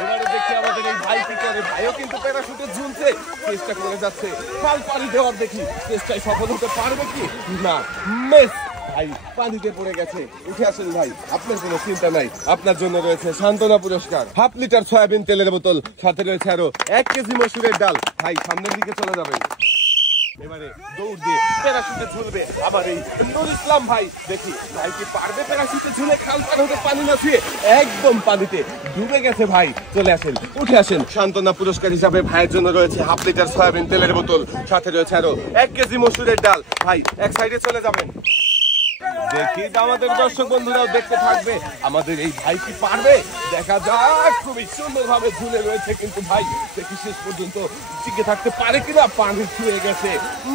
এবারে দেখি আমাদের এই ভাই কি করে। ভাইও কিন্তু প্যারাশুটে ঝুলছে, চেষ্টা করে যাচ্ছে খাল পানি দেওয়ার। দেখি চেষ্টায় সফল হতে পারবে কি না। মিস। ভাই পানিতে পড়ে গেছে। উঠে আসেন ভাই, আপনার কোনো চিন্তা নাই। আপনার জন্য রয়েছে সান্ত্বনা পুরস্কার, 1/2 লিটার সয়াবিন তেলের বোতল, সাথে রয়েছে আরো 1 কেজি মসুরের ডাল। ভাই সামনের দিকে চলে যাবেন। এবারে দৌড় দিয়ে প্যারাশুটে ঝুলবে আমার এই নুর ইসলাম ভাই। দেখি ভাই কি পারবে প্যারাশুটে ঝুলে খাল পার হতে। পানি না ছুঁয়ে একদম পানিতে ডুবে গেছে ভাই। চলে আসেন, উঠে আসেন। সান্ত্বনা পুরস্কার হিসাবে ভাইয়ের জন্য রয়েছে 1/2 লিটার সয়াবিন তেলের বোতল, সাথে রয়েছে আরো 1 কেজি মসুরের ডাল। ভাই এক সাইডে চলে যাবেন। দেখি আমাদের দর্শক বন্ধুরাও দেখতে থাকবে আমাদের এই ভাই কি পারবে। দেখা যাক। খুবই সুন্দর ভাবে ঝুলে রয়েছে কিন্তু ভাই। দেখি শেষ পর্যন্ত টিকে থাকতে পারে কিনা। পানি ছুঁয়ে গেছে।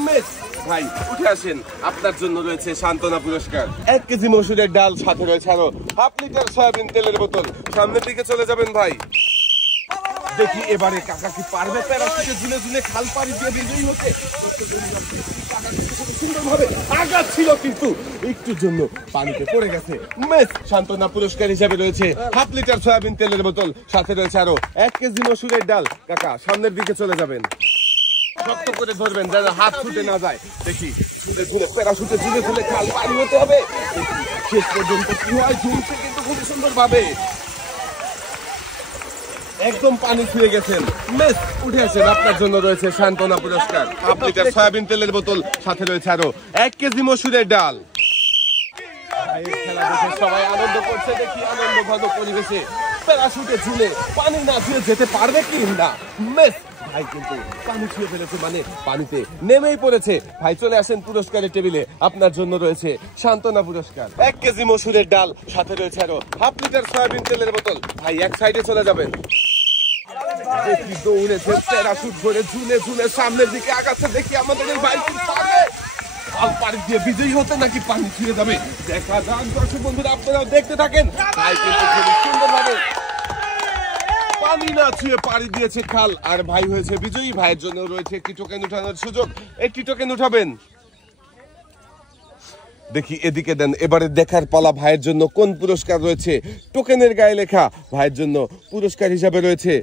মিস। ভাই উঠে আসেন, আপনার জন্য রয়েছে সান্ত্বনা পুরস্কার, 1 কেজি মসুরের ডাল, সাথে রয়েছে আরো 1/2 লিটার সয়াবিন তেলের বোতল। সামনের দিকে চলে যাবেন ভাই। দেখি এবারে কাকা কি পারবে প্যারাশুটে ঝুলে ঝুলে খাল পাড়ি দিয়ে বিজয়ী হতে। সুন্দরভাবে আগা ছিল কিন্তু একটুর জন্য পানিতে পড়ে গেছে। মিস। সান্ত্বনা পুরস্কার হিসাবে রয়েছে 1/2 লিটার সয়াবিন তেলের বোতল, সাথে রয়েছে আরো 1 কেজি মসুরের ডাল। কাকা সামনের দিকে চলে যাবেন। শক্ত করে ধরবেন যেন হাত ছুটে না যায়। দেখি ঝুলে ঝুলে প্যারাশুটে ঝুলে ঝুলে খাল পাড়ি হতে হবে। শেষ পর্যন্ত কি হয়। ঝুলছে কিন্তু খুব সুন্দর ভাবে। একদম পানি ছুঁয়ে গেছেন। মিস। উঠে আসেন, আপনার জন্য রয়েছে সান্ত্বনা পুরস্কার, 1/2 লিটার সয়াবিন তেলের বোতল, সাথে রয়েছে আরো 1 কেজি মসুরের ডাল। খেলা দেখে সবাই আনন্দ করছে। দেখি আনন্দ ঘন পরিবেশে প্যারাশুটে ঝুলে পানি না ছুঁয়ে যেতে পারবে কি না। মিস। ভাই কিন্তু পানি ছুঁয়ে ফেলেছে, মানে পানিতে নেমেই পড়েছে। ভাই চলে আসেন পুরস্কারের টেবিলে। আপনার জন্য রয়েছে সান্ত্বনা পুরস্কার, 1 কেজি মসুরের ডাল, সাথে রয়েছে আরো 1/2 লিটার সয়াবিন তেলের বোতল। ভাই এক সাইডে চলে যাবেন। দেখি দৌড়েছে প্যারাশুট ধরে ঝুলে ঝুলে সামনের দিকে আগাচ্ছে। দেখি আমাদের এই ভাই কি পারবে খাল পাড়ি দিয়ে বিজয়ী হতে নাকি পানি ছুঁয়ে যাবে। দেখা যাক দর্শক বন্ধুরা, আপনারাও দেখতে থাকেন। ভাই কিন্তু খুব সুন্দর ভাবে পানি না ছুঁয়ে পাড়ি দিয়েছে খাল, আর ভাই হয়েছে বিজয়ী। ভাইয়ের জন্য রয়েছে একটি টোকেন উঠানোর সুযোগ। একটি টোকেন উঠাবেন। দেখি এদিকে দেন। এবারে দেখার পালা ভাইয়ের জন্য কোন পুরস্কার রয়েছে। টোকেনের গায়ে লেখা ভাইয়ের জন্য পুরস্কার হিসাবে রয়েছে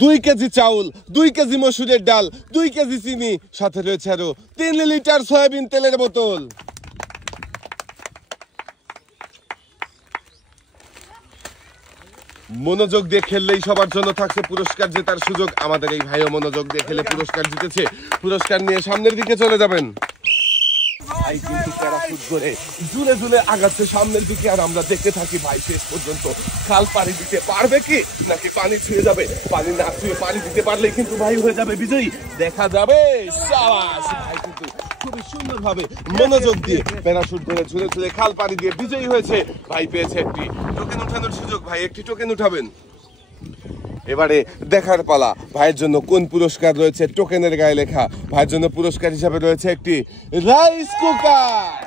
2 কেজি চাউল, 2 কেজি মসুরের ডাল, 2 কেজি চিনি, সাথে রয়েছে আরো 3 লিটার সয়াবিন তেলের বোতল। মনোযোগ দিয়ে খেললেই সবার জন্য থাকছে পুরস্কার জেতার সুযোগ। আমাদের এই ভাইও মনোযোগ দিয়ে খেলে পুরস্কার জিতেছে। পুরস্কার নিয়ে সামনের দিকে চলে যাবেন। ভাই কিন্তু প্যারাশুট ধরে ঝুলে ঝুলে আগাচ্ছে সামনের দিকে, আর আমরা দেখতে থাকি ভাই শেষ পর্যন্ত খাল পাড়ি দিতে পারবে কি নাকি পানি ছুঁয়ে যাবে। পানি না ছুঁয়ে পাড়ি দিতে পারলে কিন্তু ভাই হয়ে যাবে বিজয়ী। দেখা যাবে। সাবাস। ভাই কিন্তু খুবই সুন্দর ভাবে মনোযোগ দিয়ে প্যারাশুট ধরে ঝুলে ঝুলে খাল পাড়ি দিয়ে বিজয়ী হয়েছে। ভাই পেয়েছে একটি টোকেন উঠানোর সুযোগ। ভাই একটি টোকেন উঠাবেন। এবারে দেখার পালা ভাইয়ের জন্য কোন পুরস্কার রয়েছে। টোকেনের গায়ে লেখা ভাইয়ের জন্য পুরস্কার হিসাবে রয়েছে একটি রাইস কুকার।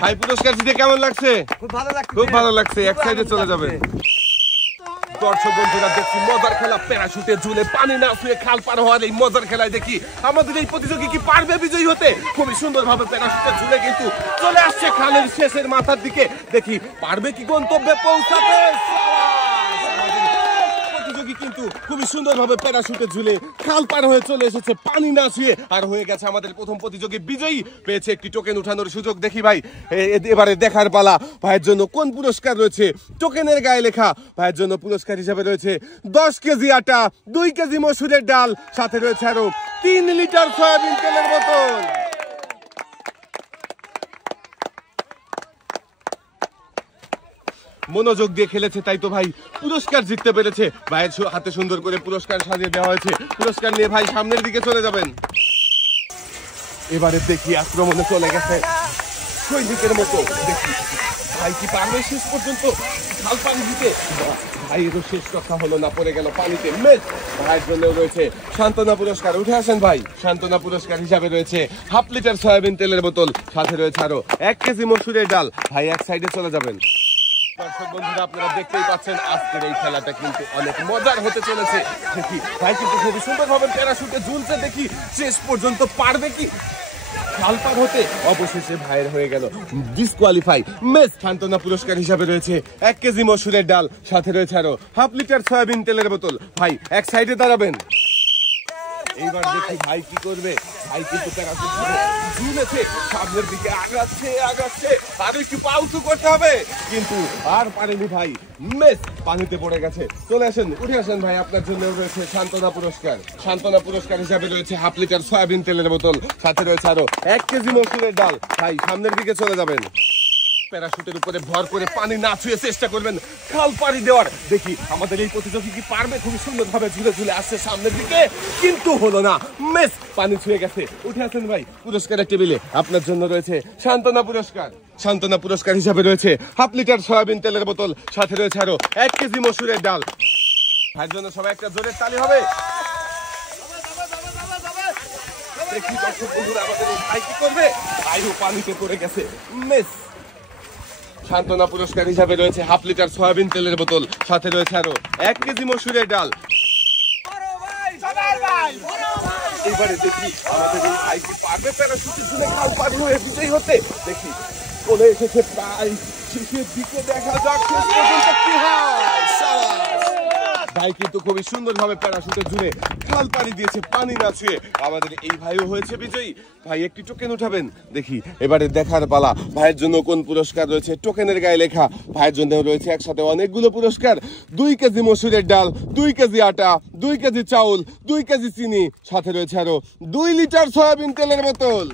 ভাই পুরস্কার জিতে কেমন লাগছে? খুব ভালো লাগছে। এক সাইডে চলে যাবে। দর্শক বন্ধুরা দেখছি মজার খেলা, প্যারাশুটে ঝুলে পানি না ছুঁয়ে খাল পার হওয়ার এই মজার খেলায় দেখি আমাদের এই প্রতিযোগী কি পারবে বিজয়ী হতে। খুবই সুন্দর ভাবে প্যারাশুটে ঝুলে কিন্তু চলে আসছে খালের শেষের মাথার দিকে। দেখি পারবে কি গন্তব্যে পৌঁছাতে। প্রতিযোগী কিন্তু খুবই সুন্দর ভাবে প্যারাশুটে ঝুলে খাল পার হয়ে চলে এসেছে পানি না ছুঁয়ে, আর হয়ে গেছে আমাদের প্রথম প্রতিযোগী বিজয়ী। পেয়েছে একটি টোকেন উঠানোর সুযোগ। দেখি ভাই এবারে দেখার পালা ভাইয়ের জন্য কোন পুরস্কার রয়েছে। টোকেনের গায়ে লেখা ভাইয়ের জন্য পুরস্কার হিসাবে রয়েছে 10 কেজি আটা, 2 কেজি মসুরের ডাল, সাথে রয়েছে আরো 3 লিটার সয়াবিন তেলের বোতল। মনোযোগ দিয়ে খেলেছে তাই তো ভাই পুরস্কার জিততে পেরেছে। ভাইয়ের হাতে সুন্দর করে পুরস্কার সাজিয়ে দেওয়া হয়েছে। পুরস্কার নিয়ে ভাই সামনের দিকে চলে যাবেন। এবারে দেখি আক্রমণে চলে গেছে সৈনিকের মতো। দেখি ভাই কি পারবে শেষ পর্যন্ত খাল পানি দিতে। ভাইয়েরও শেষ কথা হলো না, পড়ে গেল পানিতে। মেট। ভাইয়ের জন্য রয়েছে সান্ত্বনা পুরস্কার। উঠে আসেন ভাই। সান্ত্বনা পুরস্কার হিসাবে রয়েছে 1/2 লিটার সয়াবিন তেলের বোতল, সাথে রয়েছে আরো 1 কেজি মসুরের ডাল। ভাই এক সাইডে চলে যাবেন। দর্শক বন্ধুরা আপনারা দেখতেই পাচ্ছেন আজকের এই খেলাটা কিন্তু অনেক মজার হতে চলেছে। দেখি ভাই কিন্তু খুবই সুন্দর ভাবে প্যারাশুটে ঝুলছে। দেখি শেষ পর্যন্ত পারবে কি খাল পার হতে অবশেষে ভাইয়ের হয়ে গেল ডিসকোয়ালিফাই। মিস সান্ত্বনা পুরস্কার হিসাবে রয়েছে 1 কেজি মসুরের ডাল, সাথে রয়েছে আরো হাফ লিটার সয়াবিন তেলের বোতল। ভাই এক সাইডে দাঁড়াবেন। এইবার দেখি ভাই কি করবে। ভাই কিন্তু প্যারাশুট ধরে ঝুলেছে, সামনের দিকে আগাচ্ছে আর একটু পা উঁচু করতে হবে, কিন্তু আর পারেনি ভাই। মিস পানিতে পড়ে গেছে। চলে আসেন, উঠে আসেন ভাই, আপনার জন্য রয়েছে সান্ত্বনা পুরস্কার। সান্ত্বনা পুরস্কার হিসাবে রয়েছে হাফ লিটার সয়াবিন তেলের বোতল, সাথে রয়েছে আরো 1 কেজি মসুরের ডাল। ভাই সামনের দিকে চলে যাবেন। প্যারাশুটের উপরে ভর করে পানি না ছুঁয়ে চেষ্টা করবেন খাল পাড়ি দেওয়ার। দেখি আমাদের এই প্রতিযোগী কি পারবে। খুবই সুন্দর ভাবে ঝুলে ঝুলে আসছে সামনের দিকে, কিন্তু হলো না। মিস পানি ছুঁয়ে গেছে। উঠে আসেন ভাই, পুরস্কারের টেবিলে আপনার জন্য রয়েছে সান্ত্বনা পুরস্কার। সান্ত্বনা পুরস্কার হিসাবে রয়েছে হাফ লিটার সয়াবিন তেলের বোতল, সাথে রয়েছে আরো 1 কেজি মসুরের ডাল। ভাইয়ের জন্য সবাই একটা জোরের তালি হবে। দেখি দর্শক বন্ধুরা আমাদের এই ভাই কি করবে। ভাইও পানিতে পড়ে গেছে। মিস সান্ত্বনা পুরস্কার হিসাবে রয়েছে হাফ লিটার সয়াবিন তেলের বোতল, সাথে রয়েছে আরো 1 কেজি মসুরের ডাল। এবারে দেখি আমাদের এই ভাই কি পারবে প্যারাশুটের জন্য খাল পাড়ি হয়ে বিজয়ী হতে। দেখি চলে এসেছে প্রায় শেষের দিকে, দেখা যাক শেষ পর্যন্ত কি হয়। ভাই কিন্তু খুবই সুন্দর ভাবে প্যারাশুটে জুড়ে খাল পাড়ি দিয়েছে পানি না ছুঁয়ে। আমাদের এই ভাইও হয়েছে বিজয়ী। ভাই একটি টোকেন উঠাবেন। দেখি এবারে দেখার পালা ভাইয়ের জন্য কোন পুরস্কার রয়েছে। টোকেনের গায়ে লেখা ভাইয়ের জন্য রয়েছে একসাথে অনেকগুলো পুরস্কার। 2 কেজি মসুরের ডাল, 2 কেজি আটা, 2 কেজি চাউল, 2 কেজি চিনি, সাথে রয়েছে আরো 2 লিটার সয়াবিন তেলের বোতল।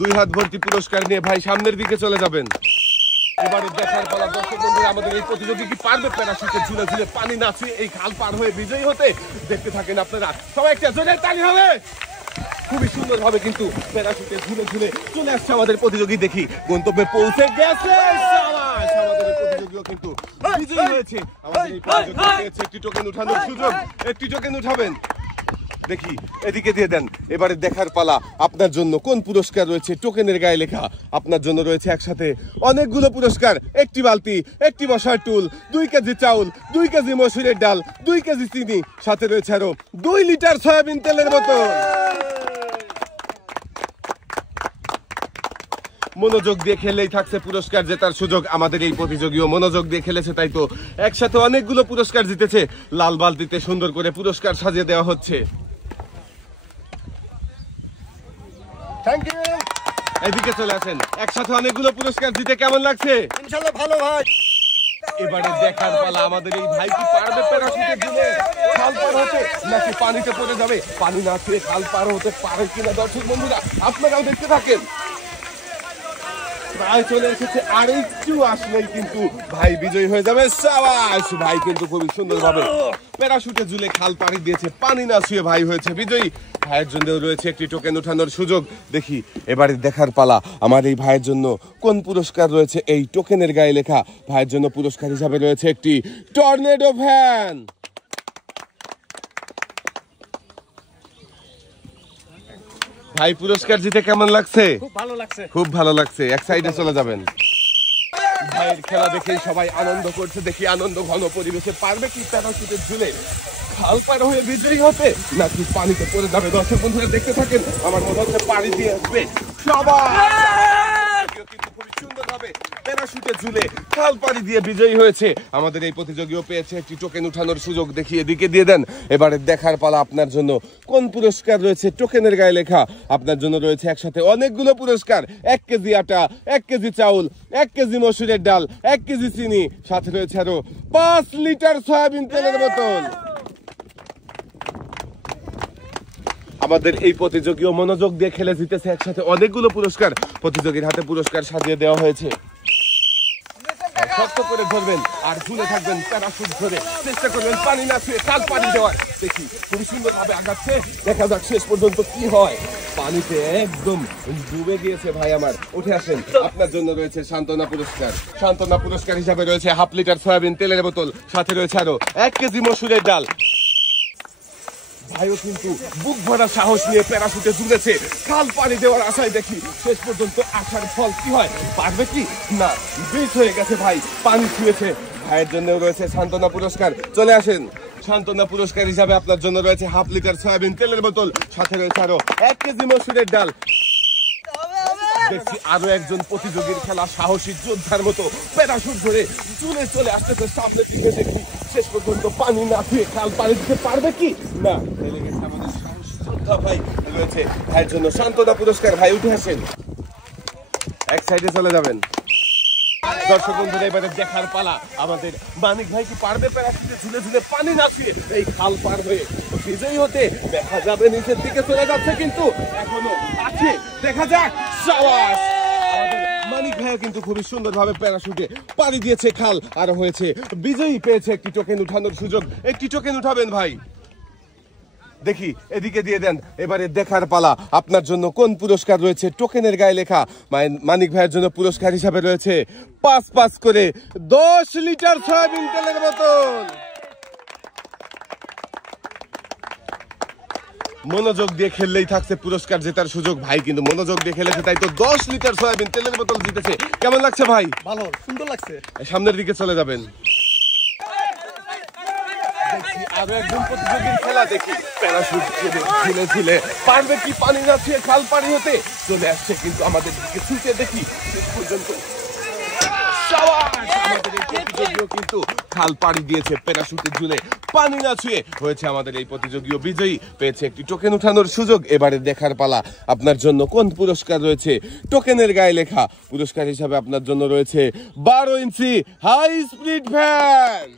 দুই হাত ভর্তি পুরস্কার নিয়ে ভাই সামনের দিকে চলে যাবেন। এবারে দেখার পালা দর্শক বন্ধুরা, আমাদের এই প্রতিযোগী কি পারবে প্যারাশুটে ঝুলে ঝুলে পানি না ছুঁয়ে এই খাল পার হয়ে বিজয়ী হতে। দেখতে থাকেন আপনারা, সবাই একটা জোরে তালি হবে। খুবই সুন্দর ভাবে কিন্তু প্যারাশুটে ঝুলে ঝুলে চলে আসছে আমাদের প্রতিযোগী। দেখি গন্তব্যে পৌঁছে গেছে। আমাদের এই প্রতিযোগীও কিন্তু বিজয়ী হয়েছে। আমাদের এই প্রতিযোগী পেয়েছে একটি টোকেন উঠানোর সুযোগ। একটি টোকেন উঠাবেন। দেখি এদিকে দিয়ে দেন। এবারে দেখার পালা আপনার জন্য কোন পুরস্কার রয়েছে। টোকেনের গায়ে লেখা আপনার জন্য রয়েছে একসাথে অনেকগুলো পুরস্কার। একটি বালতি, একটি বসার টুল, 2 কেজি চাউল, 2 কেজি মসুরের ডাল, 2 কেজি চিনি, সাথে রয়েছে আরো 2 লিটার সয়াবিন তেলের বোতল। মনোযোগ দিয়ে খেললেই থাকছে পুরস্কার জেতার সুযোগ। আমাদের এই প্রতিযোগীও মনোযোগ দিয়ে খেলেছে, তাই তো একসাথে অনেকগুলো পুরস্কার জিতেছে। লাল বালতিতে সুন্দর করে পুরস্কার সাজিয়ে দেওয়া হচ্ছে। Thank you. এদিকে চলে আসেন। একসাথে অনেকগুলো পুরস্কার জিতে কেমন লাগছে? ইনশাআল্লাহ ভালো ভাই। এবারে দেখার পালা আমাদের এই ভাই কি পারবে প্যারাশুটে ঝুলে খাল পার হতে, নাকি পানিতে পড়ে যাবে। পানি না খেয়ে খাল পার হতে পারে কিনা দর্শক বন্ধুরা আপনারাও দেখতে থাকেন। প্রায় চলে এসেছে, আর একটু আসলেই কিন্তু ভাই বিজয়ী হয়ে যাবে। সাবাস! ভাই কিন্তু খুবই সুন্দর ভাবে প্যারাশুটে ঝুলে খাল পাড়ি দিয়েছে, পানি না ছুঁয়ে ভাই হয়েছে বিজয়ী। ভাইয়ের জন্য রয়েছে একটি টোকেন উঠানোর সুযোগ। দেখি এবারে দেখার পালা আমার এই ভাইয়ের জন্য কোন পুরস্কার রয়েছে। এই টোকেনের গায়ে লেখা ভাইয়ের জন্য পুরস্কার হিসাবে রয়েছে একটি টর্নেডো ভ্যান। ভাই পুরস্কার জিতে কেমন লাগছে? খুব ভালো লাগছে। খুব ভালো লাগছে। এক সাইডে চলে যাবেন। ভাইয়ের খেলা দেখে সবাই আনন্দ করছে। দেখি আনন্দ ঘন পরিবেশে পারবে কি প্যারাশুটে ঝুলে খাল পার হয়ে বিজয়ী হতে, নাকি পানিতে পড়ে যাবে। দর্শক বন্ধুরা দেখতে থাকেন। আমার মনে হচ্ছে পানি দিয়ে আসবে সবাই। কিন্তু খুবই সুন্দর ভাবে প্যারাশুটে ঝুলে খাল পাড়ি দিয়ে বিজয়ী হয়েছে। আমাদের এই প্রতিযোগীও পেয়েছে একটি টোকেন উঠানোর সুযোগ। দেখি এদিকে দিয়ে দেন। এবারে দেখার পালা আপনার জন্য কোন পুরস্কার রয়েছে। টোকেনের গায়ে লেখা আপনার জন্য রয়েছে একসাথে অনেকগুলো পুরস্কার। 1 কেজি আটা, 1 কেজি চাউল, 1 কেজি মসুরের ডাল, 1 কেজি চিনি, সাথে রয়েছে আরো 5 লিটার সয়াবিন তেলের বোতল। আমাদের এই প্রতিযোগীও মনোযোগ দিয়ে খেলে জিতেছে একসাথে অনেকগুলো পুরস্কার। প্রতিযোগীর হাতে পুরস্কার সাজিয়ে দেওয়া হয়েছে। শক্ত করে ধরবেন আর ঝুলে থাকবেন, প্যারাশুট ধরে চেষ্টা করবেন পানি না ছুঁয়ে খাল পানি দেওয়ার। দেখি খুব সুন্দর ভাবে আগাচ্ছে, দেখা যাক শেষ পর্যন্ত কি হয়। পানিতে একদম ডুবে গিয়েছে ভাই আমার। উঠে আসেন, আপনার জন্য রয়েছে সান্ত্বনা পুরস্কার। সান্ত্বনা পুরস্কার হিসাবে রয়েছে হাফ লিটার সয়াবিন তেলের বোতল, সাথে রয়েছে আরো 1 কেজি মসুরের ডাল। ভাইও কিন্তু বুক ভরা সাহস নিয়ে প্যারাশুটে ঝুলেছে খাল পাড়ি দেওয়ার আশায়। দেখি শেষ পর্যন্ত আসার ফল কি হয়, পারবে কি না। ব্রিজ হয়ে গেছে ভাই, পানি ছুঁয়েছে। ভাইয়ের জন্য রয়েছে সান্ত্বনা পুরস্কার, চলে আসেন। সান্ত্বনা পুরস্কার হিসাবে আপনার জন্য রয়েছে 1/2 লিটার সয়াবিন তেলের বোতল, সাথে রয়েছে আরো 1 কেজি মসুরের ডাল। দেখছি আরো একজন প্রতিযোগীর খেলা সাহসী যোদ্ধার মতো প্যারাশুট ধরে চলে চলে আসতেছে সামনের দিকে। দেখি শেষ পর্যন্ত পানি না ছুঁয়ে খাল পানি দিতে পারবে কি না। আমাদের সাহসী যোদ্ধা ভাই রয়েছে, ভাইয়ের জন্য সান্ত্বনা পুরস্কার। ভাই উঠে আসেন, এক সাইডে চলে যাবেন। দর্শক বন্ধুরা, এবারে দেখার পালা আমাদের মানিক ভাই কি পারবে প্যারাশুটে ঝুলে ঝুলে পানি না ছুঁয়ে এই খাল পার হয়ে বিজয়ী হতে। দেখা যাবে নিচের দিকে চলে যাচ্ছে, কিন্তু এখনো আছে, দেখা যাক। সাবাস, আমাদের মানিক ভাই কিন্তু খুবই সুন্দরভাবে প্যারাশুটে পাড়ি দিয়েছে খাল আর হয়েছে বিজয়ী, পেয়েছে একটি টোকেন উঠানোর সুযোগ। একটি টোকেন উঠাবেন ভাই, দেখি এদিকে দিয়ে দেন। এবারে দেখার পালা আপনার জন্য কোন পুরস্কার রয়েছে। টোকেনের গায়ে লেখা মানিক ভাইয়ের জন্য পুরস্কার হিসাবে রয়েছে 5 করে 10 লিটার সয়াবিন তেলের বোতল। মনোযোগ দিয়ে খেললেই থাকছে পুরস্কার জেতার সুযোগ। ভাই কিন্তু মনোযোগ দিয়ে খেলেছে, তাই তো 10 লিটার সয়াবিন তেলের বোতল জিতেছে। কেমন লাগছে ভাই? ভালো, সুন্দর লাগছে। সামনের দিকে চলে যাবেন। আরো একজন প্রতিযোগীর খেলা, দেখি প্যারাশুট ঝুলে ঝুলে পারবে কি পানি না ছুঁয়ে খাল পানি হতে। চলে আসছে কিন্তু আমাদের দিকে ছুটে, দেখি শেষ পর্যন্ত আমাদের এই প্রতিযোগীও কিন্তু খাল পাড়ি দিয়েছে প্যারাশুটে ঝুলে পানি না ছুঁয়ে। হয়েছে আমাদের এই প্রতিযোগীও বিজয়ী, পেয়েছে একটি টোকেন উঠানোর সুযোগ। এবারে দেখার পালা আপনার জন্য কোন পুরস্কার রয়েছে। টোকেনের গায়ে লেখা পুরস্কার হিসাবে আপনার জন্য রয়েছে 12 ইঞ্চি হাই স্পিড ফ্যান।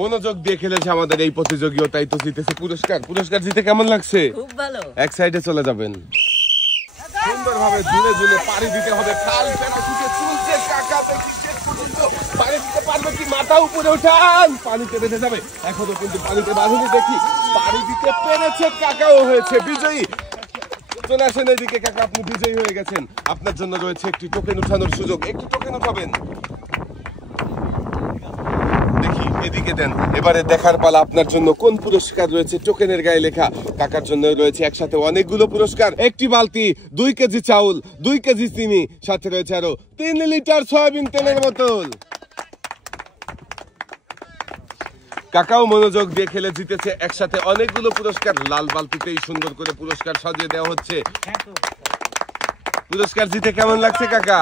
মনোযোগ দিয়ে খেলেছে আমাদের এই প্রতিযোগী, তাই তো জিতেছে পুরস্কার। পুরস্কার জিতে কেমন লাগছে? খুব ভালো। এক সাইডে চলে যাবেন। সুন্দরভাবে ঝুলে ঝুলে পাড়ি দিতে হবে খাল, প্যারাশুটে চলছে। কাকা দেখি শেষ পর্যন্ত পাড়ি দিতে পারবে কি? মাথা উপরে উঠান, পানিতে বেঁধে যাবে। এখনো কিন্তু পানিতে বাঁধেনি, দেখি পাড়ি দিতে পেরেছে, কাকাও হয়েছে বিজয়ী। চলে আসেন এদিকে কাকা, আপনি বিজয়ী হয়ে গেছেন। আপনার জন্য রয়েছে একটি টোকেন উঠানোর সুযোগ, একটি টোকেন উঠাবেন। দেখি এদিকে দেন। এবারে দেখার পালা আপনার জন্য কোন পুরস্কার রয়েছে। টোকেনের গায়ে লেখা কাকার জন্য রয়েছে একসাথে অনেকগুলো পুরস্কার। একটি বালতি, 2 কেজি চাউল, 2 কেজি চিনি, সাথে রয়েছে আরো 3 লিটার সয়াবিন তেলের বোতল। কাকাও মনোযোগ দিয়ে খেলে জিতেছে একসাথে অনেকগুলো পুরস্কার। লাল বালতিতেই সুন্দর করে পুরস্কার সাজিয়ে দেওয়া হচ্ছে। পুরস্কার জিতে কেমন লাগছে কাকা?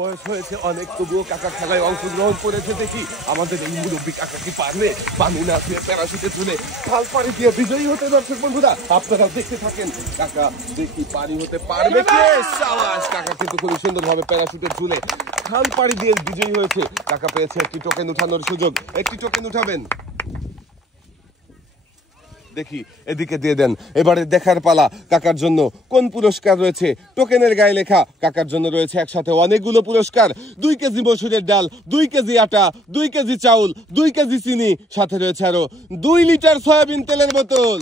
বয়স হয়েছে অনেক, তবুও কাকা খেলায় অংশগ্রহণ করেছে। দেখি আমাদের এই মুরব্বী কাকা কি পারবে পানি না ছুঁয়ে প্যারাশুটে ঝুলে খাল পাড়ি দিয়ে বিজয়ী হতে। দর্শক বন্ধুরা, আপনারা দেখতে থাকেন, কাকা দেখি পানি হতে পারবে কি। সাবাস, কাকা কিন্তু খুবই সুন্দরভাবে প্যারাশুটে ঝুলে খাল পাড়ি দিয়ে বিজয়ী হয়েছে। কাকা পেয়েছে একটি টোকেন উঠানোর সুযোগ, একটি টোকেন উঠাবেন। দেখি এদিকে দিয়ে দেন। এবারে দেখার পালা কাকার জন্য কোন পুরস্কার রয়েছে। টোকেনের গায়ে লেখা কাকার জন্য রয়েছে একসাথে অনেকগুলো পুরস্কার। 2 কেজি মসুরের ডাল, 2 কেজি আটা, 2 কেজি চাউল, 2 কেজি চিনি, সাথে রয়েছে আরো 2 লিটার সয়াবিন তেলের বোতল।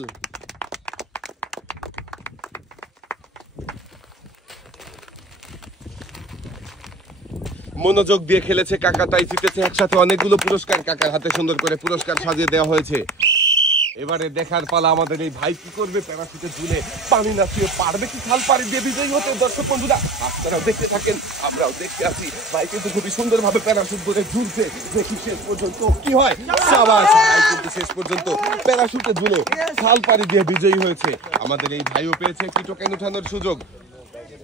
মনোযোগ দিয়ে খেলেছে কাকা, তাই জিতেছে একসাথে অনেকগুলো পুরস্কার। কাকার হাতে সুন্দর করে পুরস্কার সাজিয়ে দেওয়া হয়েছে। এবারে দেখার পালা আমাদের এই ভাই কি করবে প্যারাশুটে ঝুলে পানি না ছুঁয়ে পারবে কি খাল পাড়ি দিয়ে বিজয়ী হতে। দর্শক বন্ধুরা, আপনারাও দেখতে থাকেন, আমরাও দেখতে আসি। ভাই কিন্তু খুবই সুন্দরভাবে প্যারাশুট ধরে ঝুলছে, দেখি শেষ পর্যন্ত কি হয়। সাবাস, ভাই কিন্তু শেষ পর্যন্ত প্যারাশুটে ঝুলে খাল পাড়ি দিয়ে বিজয়ী হয়েছে। আমাদের এই ভাইও পেয়েছে একটি টোকেন উঠানোর সুযোগ।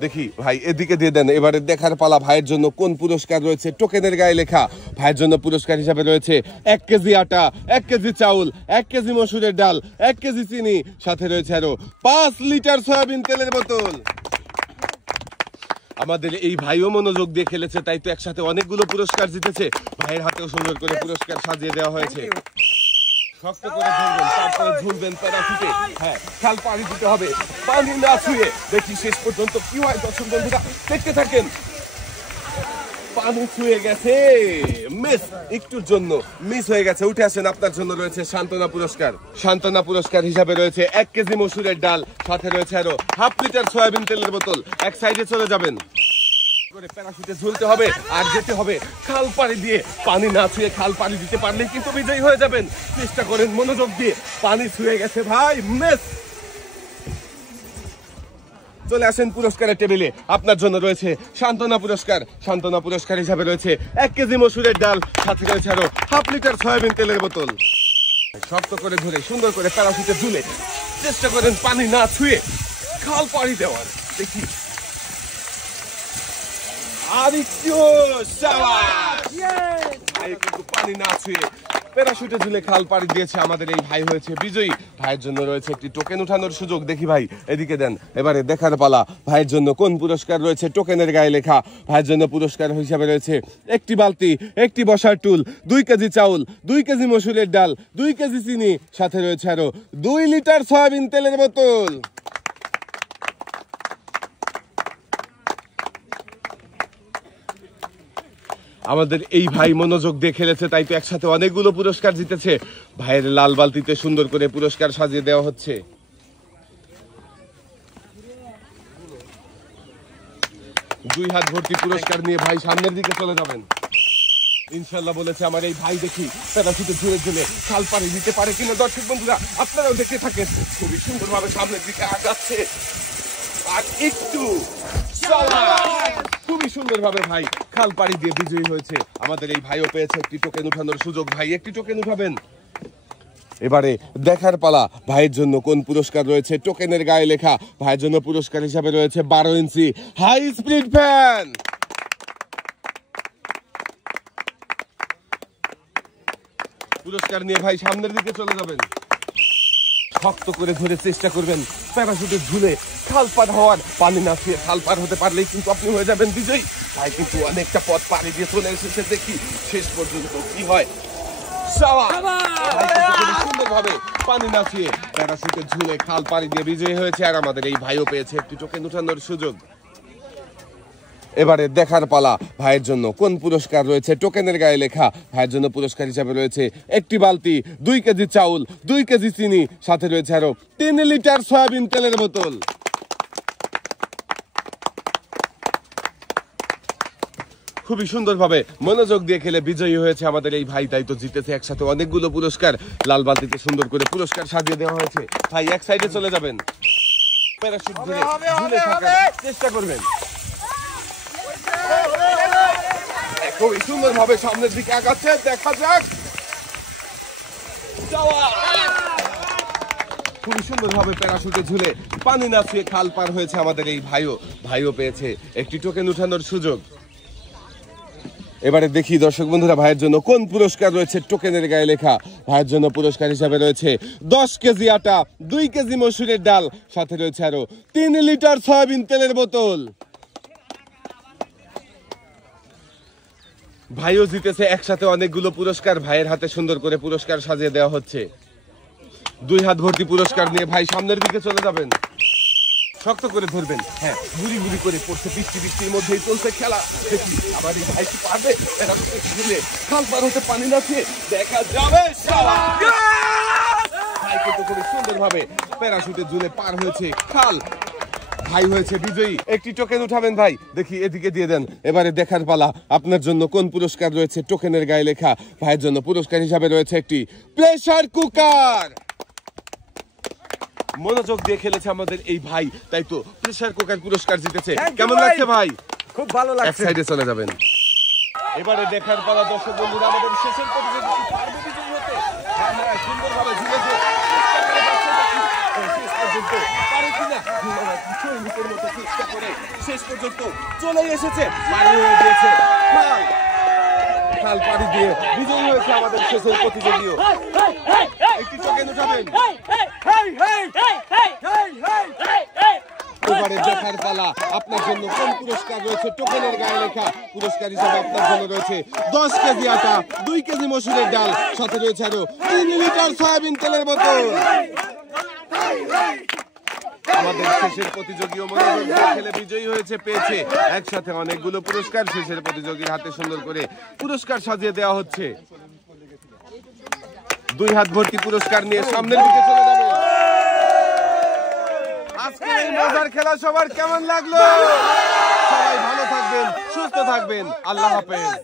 দেখি ভাই এদিকে দিয়ে দেন। এবারে দেখার পালা ভাইয়ের জন্য কোন পুরস্কার রয়েছে। টোকেনের গায়ে লেখা ভাইয়ের জন্য পুরস্কার হিসাবে রয়েছে 1 কেজি আটা, 1 কেজি চাউল, 1 কেজি মসুরের ডাল, 1 কেজি চিনি, সাথে রয়েছে আরো 5 লিটার সয়াবিন তেলের বোতল। আমাদের এই ভাইও মনোযোগ দিয়ে খেলেছে, তাই তো একসাথে অনেকগুলো পুরস্কার জিতেছে। ভাইয়ের হাতেও সুন্দর করে পুরস্কার সাজিয়ে দেওয়া হয়েছে। শক্ত করে ধরবেন, তারপরে ঝুলবেন প্যারাশুটে। হ্যাঁ, খাল পাড়ি দিতে হবে পানি না ছুঁয়ে। দেখি শেষ পর্যন্ত কি হয়। দর্শক বন্ধুরা দেখতে থাকেন। পানি ছুঁয়ে গেছে, মিস, একটুর জন্য মিস হয়ে গেছে। উঠে আসেন, আপনার জন্য রয়েছে সান্ত্বনা পুরস্কার। সান্ত্বনা পুরস্কার হিসাবে রয়েছে 1 কেজি মসুরের ডাল, সাথে রয়েছে আরো 1/2 লিটার সয়াবিন তেলের বোতল। এক সাইডে চলে যাবেন। করে প্যারাশুটে ঝুলতে হবে আর যেতে হবে খাল পাড়ি দিয়ে। পানি না ছুঁয়ে খাল পাড়ি দিতে পারলে কিন্তু বিজয়ী হয়ে যাবেন। চেষ্টা করেন মনোযোগ দিয়ে। পানি ছুঁয়ে গেছে ভাই, মিস। চলে আসেন পুরস্কারের টেবিলে। আপনার জন্য রয়েছে সান্ত্বনা পুরস্কার। সান্ত্বনা পুরস্কার হিসাবে রয়েছে 1 কেজি মসুরের ডাল, সাথে রয়েছে আরো 1/2 লিটার সয়াবিন তেলের বোতল। শক্ত করে ধরে সুন্দর করে প্যারাশুটে ঝুলে চেষ্টা করেন পানি না ছুঁয়ে খাল পাড়ি দেওয়ার। দেখি আর একটু কিন্তু পানি না ছুঁয়ে প্যারাশুটে ঝুলে খাল পাড়ি দিয়েছে আমাদের এই ভাই, হয়েছে বিজয়ী। ভাইয়ের জন্য রয়েছে একটি টোকেন উঠানোর সুযোগ। দেখি ভাই, এদিকে দেন। এবারে দেখার পালা ভাইয়ের জন্য কোন পুরস্কার রয়েছে টোকেনের গায়ে লেখা। ভাইয়ের জন্য পুরস্কার হিসাবে রয়েছে 1টি বালতি, 1টি বসার টুল, 2 কেজি চাউল, 2 কেজি মসুরের ডাল, 2 কেজি চিনি, সাথে রয়েছে আরো 2 লিটার সয়াবিন তেলের বোতল। আমাদের এই ভাই মনোযোগ দিয়ে খেলেছে, তাই তো একসাথে অনেকগুলো পুরস্কার জিতেছে। ভাইয়ের লাল বালতিতে সুন্দর করে পুরস্কার সাজিয়ে দেওয়া হচ্ছে। দুই হাত ভর্তি পুরস্কার নিয়ে ভাই সামনের দিকে চলে যাবেন ইনশাল্লাহ বলেছে আমার এই ভাই। দেখি প্যারাশুটে ঝুলে ঝুলে খাল পাড়ি দিতে পারে কিনা। দর্শক বন্ধুরা আপনারাও দেখে থাকেন, খুবই সুন্দরভাবে সামনের দিকে আগাচ্ছে। আর একটু খুবই সুন্দরভাবে ভাই খাল পাড়ি দিয়ে বিজয়ী হয়েছে আমাদের এই ভাইও পেয়েছে একটি টোকেন উঠানোর সুযোগ। ভাই একটি টোকেন উঠাবেন। এবারে দেখার পালা ভাইয়ের জন্য কোন পুরস্কার রয়েছে টোকেনের গায়ে লেখা। ভাইয়ের জন্য পুরস্কার হিসাবে রয়েছে 12 ইঞ্চি হাই স্পিড ফ্যান। পুরস্কার নিয়ে ভাই সামনের দিকে চলে যাবেন। শক্ত করে ধরে চেষ্টা করবেন প্যারাশুটে ঝুলে খাল পার হওয়ার। পানি না ছুঁয়ে খাল পার হতে পারলেই কিন্তু আপনি হয়ে যাবেন বিজয়ী। ভাই কিন্তু অনেকটা পথ পাড়ি দিয়ে চলে এসেছে। দেখি শেষ পর্যন্ত কি হয়। সুন্দরভাবে পানি না ছুঁয়ে প্যারাশুটে ঝুলে খাল পাড়ি দিয়ে বিজয়ী হয়েছে। আর আমাদের এই ভাইও পেয়েছে একটি টোকেন উঠানোর সুযোগ। এবারে দেখার পালা ভাইয়ের জন্য কোন পুরস্কার রয়েছে টোকেনের গায়ে লেখা। ভাইয়ের জন্য পুরস্কার হিসাবে রয়েছে 1টি বালতি, 2 কেজি চাউল, 2 কেজি চিনি, সাথে রয়েছে আরো 3 লিটার সয়াবিন তেলের বোতল। খুবই সুন্দরভাবে মনোযোগ দিয়ে খেলে বিজয়ী হয়েছে আমাদের এই ভাই, তাই তো জিতেছে একসাথে অনেকগুলো পুরস্কার। লাল বালতিতে সুন্দর করে পুরস্কার সাজিয়ে দেওয়া হয়েছে। ভাই এক সাইডে চলে যাবেন, প্যারাশুট ধরে ঝুলে থাকার চেষ্টা করবেন। খুবই সুন্দর ভাবে সামনের দিকে আগাচ্ছে, দেখা যাক। খুবই সুন্দর ভাবে প্যারাশুটে ঝুলে পানি না ছুঁয়ে খাল পার হয়েছে আমাদের এই ভাইও পেয়েছে একটি টোকেন উঠানোর সুযোগ। এবারে দেখি দর্শক বন্ধুরা ভাইয়ের জন্য কোন পুরস্কার রয়েছে টোকেনের গায়ে লেখা। ভাইয়ের জন্য পুরস্কার হিসাবে রয়েছে 10 কেজি আটা, 2 কেজি মসুরের ডাল, সাথে রয়েছে আরো 3 লিটার সয়াবিন তেলের বোতল। ভাইও জিতেছে একসাথে অনেকগুলো পুরস্কার। ভাইয়ের হাতে সুন্দর করে পুরস্কার সাজিয়ে দেওয়া হচ্ছে। 2 হাত ভর্তি পুরস্কার নিয়ে ভাই সামনের দিকে চলে যাবেন। শক্ত করে ধরবেন। হ্যাঁ, গুড়ি গুড়ি করে পড়ছে, বৃষ্টির মধ্যেই চলছে খেলা। দেখি আবার এই ভাই কি পারবে খাল পার হতে পানি না ছুঁয়ে। দেখা যাবে ভাই কিন্তু খুবই সুন্দর ভাবে প্যারাশুটে ঝুলে পার হয়েছে খাল। ভাই হয়েছে বিজয়ী। একটি টোকেন উঠাবেন ভাই, দেখি এদিকে দিয়ে দেন। এবারে দেখার পালা আপনার জন্য কোন পুরস্কার রয়েছে টোকেনের গায়ে লেখা। ভাইয়ের জন্য পুরস্কার হিসাবে রয়েছে একটি প্রেসার কুকার। মনোযোগ দিয়ে খেলেছে আমাদের এই ভাই, তাই তো প্রেসার কুকার পুরস্কার জিতেছে। কেমন লাগছে ভাই? খুব ভালো লাগছে। এক সাইডে চলে যাবেন। এবারে দেখার পালা দর্শক বন্ধুরা আমাদের শেষের প্রতিযোগিতা পারবে বিজয়ী হতে। হ্যাঁ হ্যাঁ, সুন্দরভাবে ঝুলেছে। শেষ পর্যন্ত চলে এসেছে, পারি হয়ে গিয়েছে খাল পাড়ি দিয়ে বিজয়ী হয়েছে আমাদের শেষের প্রতিযোগীও। একটি টোকেন উঠাবেন। এবারে দেখার পালা আপনার জন্য কোন পুরস্কার রয়েছে টোকেনের গায়ে লেখা। পুরস্কার হিসাবে আপনার জন্য রয়েছে 10 কেজি আটা, 2 কেজি মসুরের ডাল, সাথে রয়েছে আরো 3 লিটার সয়াবিন তেলের বোতল। আমাদের শেষের প্রতিযোগীও মনোযোগ দিয়ে খেলে বিজয়ী হয়েছে, পেয়েছে একসাথে অনেকগুলো পুরস্কার। শেষের প্রতিযোগীর হাতে সুন্দর করে পুরস্কার সাজিয়ে দেওয়া হচ্ছে। 2 হাত ভর্তি পুরস্কার নিয়ে সামনের দিকে চলে যাবে। আজকের এই মজার খেলা সবার কেমন লাগলো? সবাই ভালো থাকবে। থাকবেন, সুস্থ থাকবেন। আল্লাহ হাফেজ।